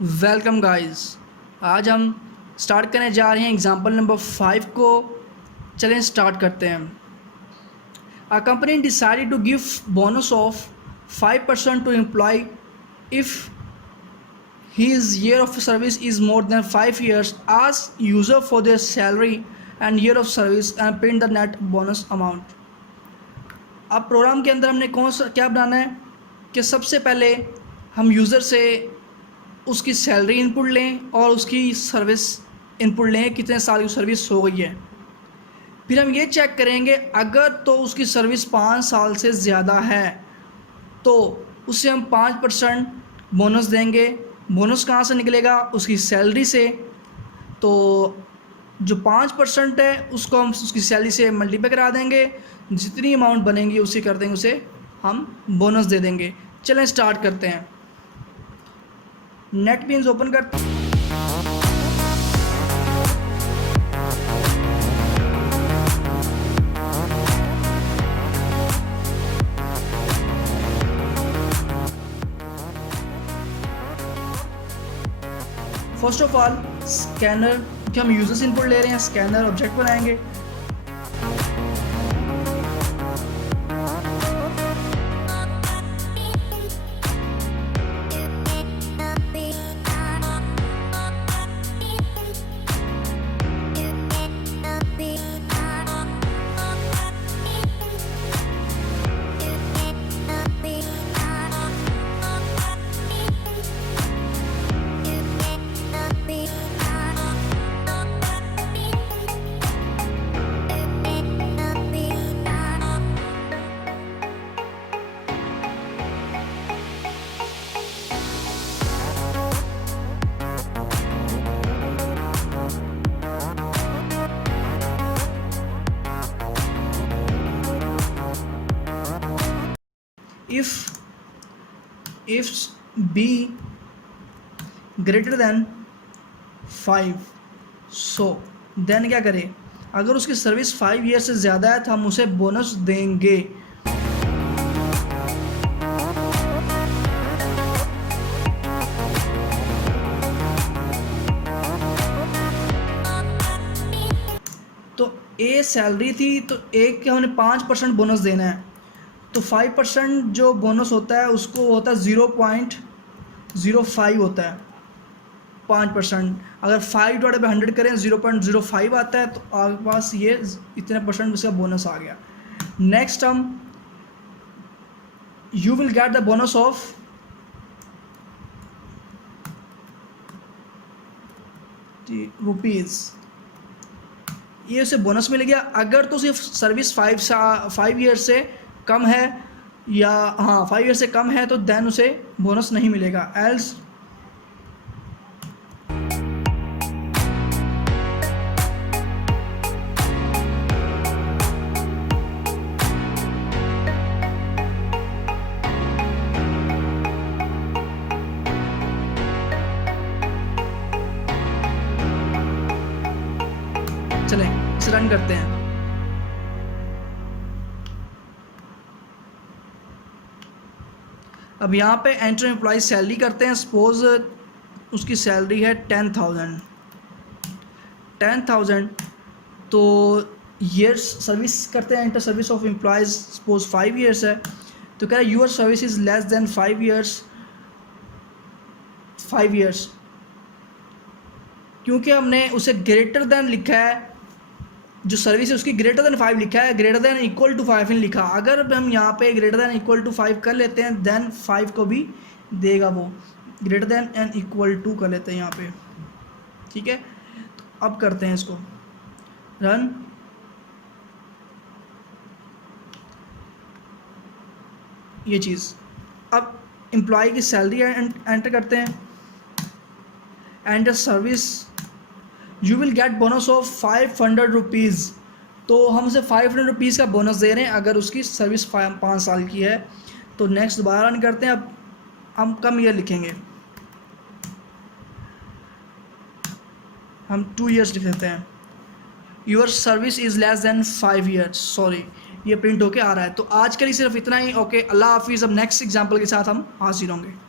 Welcome guys. आज हम start करने जा रहे हैं एग्जांपल नंबर 5 को। चलें स्टार्ट करते हैं। A company decided to give bonus of 5% to employ if his year of service is more than 5 years, ask user for their salary and year of service and print the net bonus amount। अब programme के अंदर हमने कौन सा क्या बनाना है कि सबसे पहले हम यूज़र से उसकी सैलरी इनपुट लें और उसकी सर्विस इनपुट लें, कितने साल की सर्विस हो गई है। फिर हम ये चेक करेंगे अगर तो उसकी सर्विस 5 साल से ज़्यादा है तो उसे हम 5% बोनस देंगे। बोनस कहाँ से निकलेगा? उसकी सैलरी से। तो जो 5% है उसको हम उसकी सैलरी से मल्टीप्लाई करा देंगे, जितनी अमाउंट बनेंगी उसी कर देंगे, उसे हम बोनस दे देंगे। चलें स्टार्ट करते हैं। नेट बीन्स ओपन करते हैं। फर्स्ट ऑफ ऑल स्कैनर कि हम यूजर्स इनपुट ले रहे हैं, स्कैनर ऑब्जेक्ट बनाएंगे। if b greater than 5, so then क्या करें? अगर उसकी सर्विस 5 ईयर से ज़्यादा है तो हम उसे बोनस देंगे। तो ए सैलरी थी तो एक के हमने 5% बोनस देना है, तो 5% जो बोनस होता है उसको होता है 0.05 होता है 5%। अगर 5/100 करें 0.05 आता है, तो आपके पास ये इतने % उसका बोनस आ गया। नेक्स्ट हम you will get the bonus of rupees, ये उसे बोनस मिल गया। अगर तो सिर्फ सर्विस 5 ईयर से कम है या 5 ईयर से कम है तो देन उसे बोनस नहीं मिलेगा। एल्स चलें इसे रन करते हैं। अब यहाँ पे एंटर एम्प्लॉय सैलरी करते हैं। सपोज उसकी सैलरी है 10,000, तो ईयर्स सर्विस करते हैं। Enter service of employees suppose 5 years है, तो कह रहा है your service is less than 5 years. क्योंकि हमने उसे ग्रेटर देन लिखा है, जो सर्विस है उसकी ग्रेटर देन 5 लिखा है, ग्रेटर देन इक्वल टू 5 नहीं लिखा। अगर हम यहाँ पे ग्रेटर देन इक्वल टू 5 कर लेते हैं देन 5 को भी देगा, वो greater than and equal to कर लेते हैं यहाँ पे। ठीक है, तो अब करते हैं इसको रन। ये चीज़ अब एम्प्लॉय की सैलरी एंटर करते हैं। Enter service you will get bonus of 500 rupees, तो हम उसे 500 रुपीज़ का बोनस दे रहे हैं अगर उसकी सर्विस 5 साल की है। तो नेक्स्ट दोबारा रन करते हैं। अब हम कम ईयर लिखेंगे, हम 2 ईयर्स लिख देते हैं। Your service is less than 5 years, sorry ये प्रिंट होके आ रहा है। तो आज के लिए सिर्फ इतना ही। ओके, अल्लाह हाफिज़। अब नेक्स्ट एग्जाम्पल के साथ हम हाजिर होंगे।